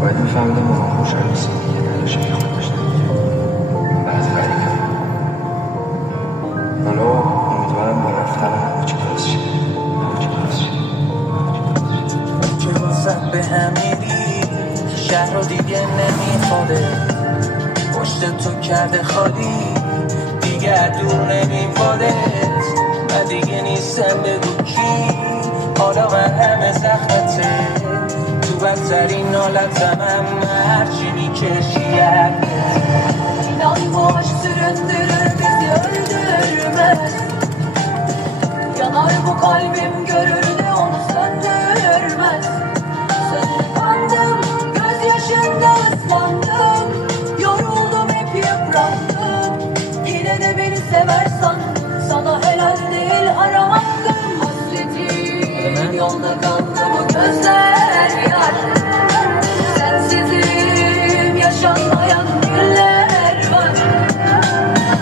باید میفهمیدم با من خوشحال نیستیم دیگه، نداشته که خود داشتم دیگه. بعضی غریبه حالا امیدوارم با رفتن همه چی درست شه. که واسد به همیدی شهر رو دیگه نمیخوره، پشت تو کرده خالی دیگه دور نمیبادت. من دیگه نیستم بگو کی، حالا من همه زخمته، تو بدترین حالتم هرچی میکشی İnan bu aşk süründürür bizi öldürmez. Yanar bu kalbim görür de onu söndürmez. Sözüne kandım, gözyaşında ıslandım. Yoruldum hep yıprandım. Yine de beni seversen sana helal değil aramadım. Hasretin yolda kaldı bu gözler yar. Sensizim yaşanmayan günler var.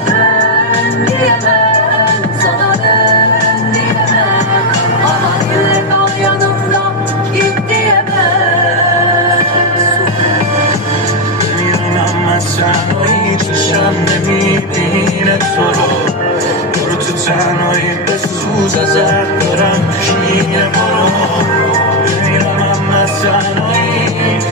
Dön diyemem, sana dön diyemem. Ama ille kal yanımda, git diyemem. نمیدونم من تنهایی چشم نمیبینه تو رو تو تنهایی به سوز ازم